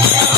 Thank you.